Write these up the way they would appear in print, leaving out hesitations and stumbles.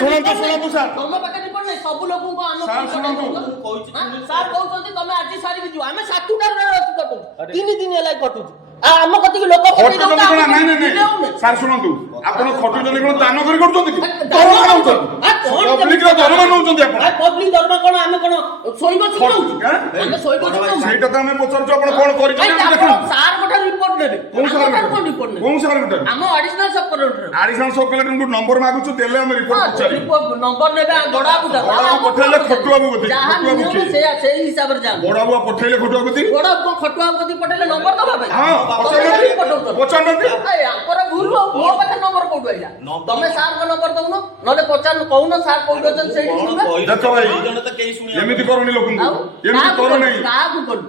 ଶୁଣନ୍ତୁ ଶୁଣନ୍ତୁ ସାର୍ ତମ ପାଖରେ ରିପୋର୍ଟ ନାହିଁ ସବୁ ଲୋକଙ୍କୁ ଆମ ସାର୍ ଶୁଣନ୍ତୁ ସାର୍ କହୁଛନ୍ତି ତମେ ଆଜି ସାରିକି ଯିବ ଆମେ 7ଟାରେ ଅଛି କଟୁଛୁ 3 ଦିନ ହେଲା କଟୁଛୁ ଆମ କତିକି ଲୋକ ନାଇଁ ସାର୍ ଶୁଣନ୍ତୁ ଆପଣ ଖଟୁଛନ୍ତି କଣ ଦାନ କରି କରୁଛନ୍ତି କି ପବ୍ଲିକ ଦରମା ନଉଛନ୍ତି ଆପଣ ପବ୍ଲିକ ଦରମା କଣ ଆମେ କଣ ଶୋଇବ ଚିନ୍ତାଉଛୁ ଆମେ ଶୋଇବ ଚିନ୍ତାଉଛୁ ସେଇଟା ତ ଆମେ ପଚାରୁଛୁ ଆପଣ କଣ କରିଛନ୍ତି ସାର୍ ଗୋଟେ ରିପୋର୍ଟ ନେବେ କୋଉ ସାର୍ କୋଉ ରିପୋର୍ଟ ନେବେ କୋଉ ସାର୍ ଗୋଟେ ଆମ ଆଡିଶନାଲ ସବ୍ କଲେକ୍ଟର କଲେକ୍ଟରଙ୍କୁ ନମ୍ବର ମାଗୁଛୁ ଦେଲେ ଆମେ ରିପୋର୍ଟ ପଚାରିବୁ ନମ୍ବର ନେବେ ବଡ ବାବୁ ପଠେଇଲେ ଖଟୁ ବାବୁ ଗତି ଯାହା ନିୟମ ସେଇ ହିସାବରେ ଯାଅ ବଡ ବାବୁ ପଠେଇଲେ ଖଟୁ ବାବୁ ଗତି ବଡ ବାବୁ ଖଟୁ ବାବୁ ଗତି ପଠେଇଲେ ନମ୍ବର ଦବା ପାଇଁ ପଚାରୁନାହାନ୍ତି ଆଙ୍କର ଭୁଲ ମୋ ପାଖରେ ନମ୍ବର କୋଉଠୁ ଆଇଲା ତମେ ସାର୍ଙ୍କ ନମ୍ବର ଦଉନ ନହେଲେ ପଚାରୁନ କହୁନ ସାର୍ କୋଉଠି ଅଛନ୍ତି ସେଇଠି ଯିବେ ଦେଖ ଭାଇ ଏମିତି କରୁନି ଲୋକଙ୍କୁ ଏମିତି କରୁ ନାହିଁ କାହାକୁ କରୁ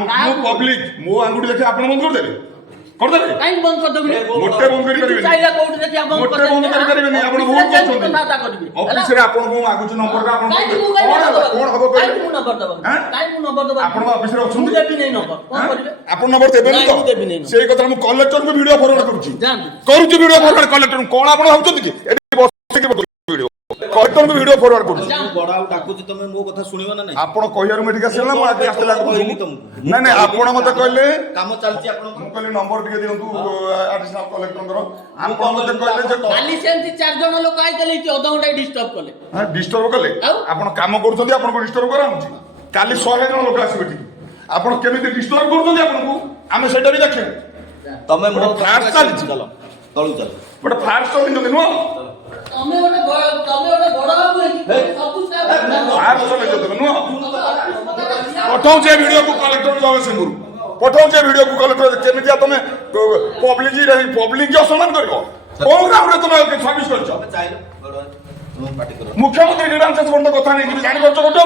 ମୁଁ ପବ୍ଲିକ ମୋ ଆଙ୍ଗୁଠି ଦେଖି ଆପଣ ବନ୍ଦ କରିଦେବେ କରିଦେବେ କାଇଁ ବନ୍ଦ କରିଦେବି ମୋଟେ ବନ୍ଦ କରିପାରିବେନି ଚାଇଲା କୋଉଠି ଦେଖି ଆପଣ ମୋଟେ ବନ୍ଦ କରିପାରିବେନି ଆପଣ ଭୁଲ କରୁଛନ୍ତି ଅଫିସରେ ଆପଣଙ୍କୁ ମାଗୁଛୁ ନମ୍ବରଟା ଆପଣ କଣ ହବ କାଇଁ ମୁଁ ନମ୍ବର ଦବ କାଇଁ ମୁଁ ନମ୍ବର ଦବ ଆପଣ ଅଫିସରେ ଅଛନ୍ତି ମୁଁ ଦେବି ନାହିଁ ନମ୍ବର କଣ କରିବେ ଆପଣ ନମ୍ବର ଦେବେନି ତ ସେଇ କଥା ମୁଁ କଲେକ୍ଟରଙ୍କୁ ଭିଡିଓ ଫରୱାର୍ଡ କରୁଛି ଭିଡିଓ ଫରୱାର୍ଡ କଲେକ୍ଟର କଣ ଆପଣ ଭାବୁଛନ୍ତି କି ଏଠି ବସିକି ଭିଡିଓ କଲେକ୍ଟରଙ୍କୁ ଭିଡିଓ ଫରୱାର୍ଡ କରୁଛି ବଡ ଆଉ ଡାକୁଛି ତମେ ମୋ କଥା ଶୁଣିବ ନା ନାହିଁ ଆପଣ କହିବାରୁ ମୁଁ ଏଠିକି ଆସିଲା ମୁଁ ଆଜି ଆସିଲା କହିଲି ତମକୁ ନାଇଁ ନାଇଁ ଆପଣ ମତେ କହିଲେ କାମ ଚାଲିଛି ଆପଣଙ୍କର ମୁଁ କହିଲି ନମ୍ବର ଟିକେ ଦିଅନ୍ତୁ ଆଡିଶନାଲ କଲେକ୍ଟରଙ୍କର ଆପଣ ମତେ କହିଲେ ଯେ କାଲି ସେମିତି 4 ଜଣ ଲୋକ ଆଇଥିଲେ ଏଠି ଅଧଘଣ୍ଟା ଡିଷ୍ଟର୍ବ କଲେ ଡିଷ୍ଟର୍ବ କଲେ ଆପଣ କାମ କରୁଛନ୍ତି ଆପଣଙ୍କୁ ଡିଷ୍ଟର୍ବ କରାହଉଛି କାଲି 100 ଜଣ ଲୋକ ଆସିବେ ଏଠିକି ଆପଣ କେମିତି ଡିଷ୍ଟର୍ବ କରୁଛନ୍ତି ଆପଣଙ୍କୁ ଆମେ ସେଇଟା ବି ଦେଖିବୁ ତମେ ମୋ ଫାର୍ଷ୍ଟ ଚାଲିଛି ଚାଲ ତଳୁ ଚାଲ ଗୋଟେ ଫାର୍ଷ୍ଟ ଚଲେଇଛନ୍ତି ନୁହଁ ତମେ ଗୋଟେ ବଡ ବାବୁ ସବୁ ଫାର୍ଷ୍ଟ ଚଲେଇଛନ୍ତି ନୁହଁ ପଠାଉଛି ଏ ଭିଡିଓକୁ କଲେକ୍ଟର ଜଗତସିଂହପୁର ପଠାଉଛି ଏ ଭିଡିଓକୁ କଲେକ୍ଟର କେମିତି ତମେ ପବ୍ଲିକ ଅସମ୍ମାନ କରିବ କୋଉ ଗ୍ରାଉଣ୍ଡରେ ତମେ ସର୍ଭିସ କରିଛ ମୁଖ୍ୟମନ୍ତ୍ରୀ ନିରାଂଶ ପର୍ଯ୍ୟନ୍ତ କଥା ନେଇକି ଜାଣିପାରୁଛ ଗୋଟେ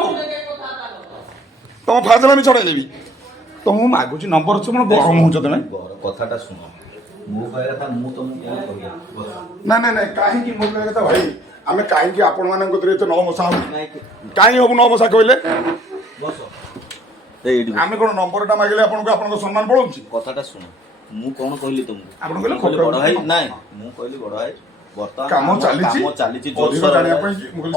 ତମ ଫାଜଲା ବି ଛଡେଇଦେବି ତ ମୁଁ ମାଗୁଛି ନମ୍ବର ଅଛି ମୋର ଗରମ ହଉଛ ତମେ କଥାଟା ଶୁଣ ମୁଁ କହିବା କଥା ମୁଁ ତମକୁ କଣ କହିବି ନାଇଁ କାହିଁକି ମୋ କହିବା କଥା ଭାଇ ଆମେ କାହିଁକି ଆପଣମାନଙ୍କ କତିରେ ଏତେ 9 ମଶା ହବୁ କାହିଁ ହବୁ 9 ମଶା କହିଲେ ଆମେ କଣ ନମ୍ବରଟା ମାଗିଲେ ଆପଣଙ୍କୁ ଆପଣଙ୍କ ସମ୍ମାନ ପଳଉଛି କଥାଟା ଶୁଣ ମୁଁ କଣ କହିଲି ତମକୁ ଆପଣ କହିଲେ ବଡ ଭାଇ ନାଇଁ ମୁଁ କହିଲି ବଡ ଭାଇ ବର୍ତ୍ତମାନ କାମ ଚାଲିଛି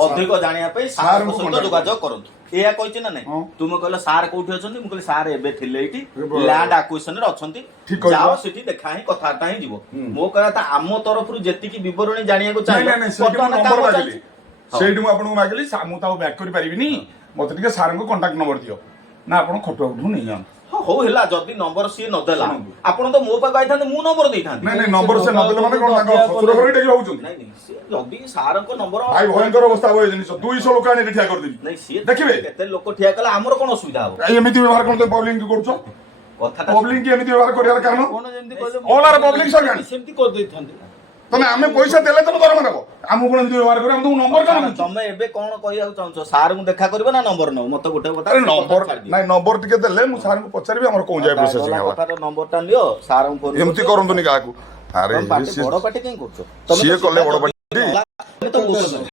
ଅଧିକ ଜାଣିବା ପାଇଁ ସାରଙ୍କ ସହିତ ଯୋଗାଯୋଗ କରନ୍ତୁ ଏଇଆ କହିଛି ନା ନାଇଁ ତୁମେ କହିଲ ସାର୍ କୋଉଠି ଅଛନ୍ତି ମୁଁ କହିଲି ସାର୍ ଏବେ ଥିଲେ ଏଇଠି ଲ୍ୟାଣ୍ଡ ଆକ୍ୱିଜିସନରେ ଅଛନ୍ତି ଯାଅ ସେଠି ଦେଖା ହିଁ କଥାବାର୍ତ୍ତା ହିଁ ଯିବ ମୋ କହିବା କଥା ଆମ ତରଫରୁ ଯେତିକି ବିବରଣୀ ଜାଣିବାକୁ ଚାହିଁବ ସେଇଠି ମୁଁ ଆପଣଙ୍କୁ ମାଗିଲି ମୁଁ ତାକୁ ବ୍ୟାକ୍ କରିପାରିବିନି ମତେ ଟିକେ ସାରଙ୍କ କଣ୍ଟାକ୍ଟ ନମ୍ବର ଦିଅ ନା ଆପଣ ଖଟୁଆଠୁ ନେଇଯାଆନ୍ତୁ ହଉ ହେଲା ଯଦି ନମ୍ବର ସିଏ ନଦେଲା ଆପଣ ତ ମୋ ପାଖକୁ ଆଇଥାନ୍ତେ ମୁଁ ନମ୍ବର ଦେଇଥାନ୍ତି ନାଇଁ ନମ୍ବର ସେ ନଦେଲେ ମାନେ କଣ ତାଙ୍କ ଶ୍ୱଶୁର ଘରେ ଟିକେ ରହୁଛନ୍ତି ନାଇଁ ଯଦି ସାରଙ୍କ ନମ୍ବର ଭାଇ ଭୟଙ୍କର ଅବସ୍ଥା ହବ ଏ ଜିନିଷ 200 ଲୋକ ଆଣି ଠିଆ କରିଦେବି ନାଇଁ ସିଏ ଦେଖିବେ କେତେ ଲୋକ ଠିଆ କଲେ ଆମର କଣ ଅସୁବିଧା ହବ ଏମିତି ବ୍ୟବହାର କଣ ପବ୍ଲିକ କରୁଛ କଥାଟା ପବ୍ଲିକ ଏମିତି ବ୍ୟବହାର କରିବାର କାରଣ କଣ ଯେମିତି କହିଲେ ଅଲ୍ ଆର ପବ୍ଲିକ ସରକାର ସେମିତି କରିଦେଇଥାନ୍ତି ତମେ ଆମେ ପଇସା ଦେଲେ ତମେ ଦରମା ନେବ ଆମକୁ କଣ ଏମିତି ବ୍ୟବହାର କରିବ ଆମକୁ ନମ୍ବର କାରଣ ତମେ ଏବେ କଣ କହିବାକୁ ଚାହୁଁଛ ସାରଙ୍କୁ ଦେଖା କରିବ ନା ନମ୍ବର ନବ ମତେ ଗୋଟେ କଥା ନମ୍ବର ନାଇଁ ନମ୍ବର ଟିକେ ଦେଲେ ମୁଁ ସାରଙ୍କୁ ପଚାରିବି ଆମର କୋଉ ଯାଏ ପ୍ରୋସେସିଂ ହବ ନମ୍ବରଟା ନିଅ ସାରଙ୍କୁ ଏମିତି କରନ୍ତୁନି କାହାକୁ ଆରେ ବଡ ପାଟି କାଇଁ କରୁଛ ସିଏ କଲେ ବଡ ପାଟି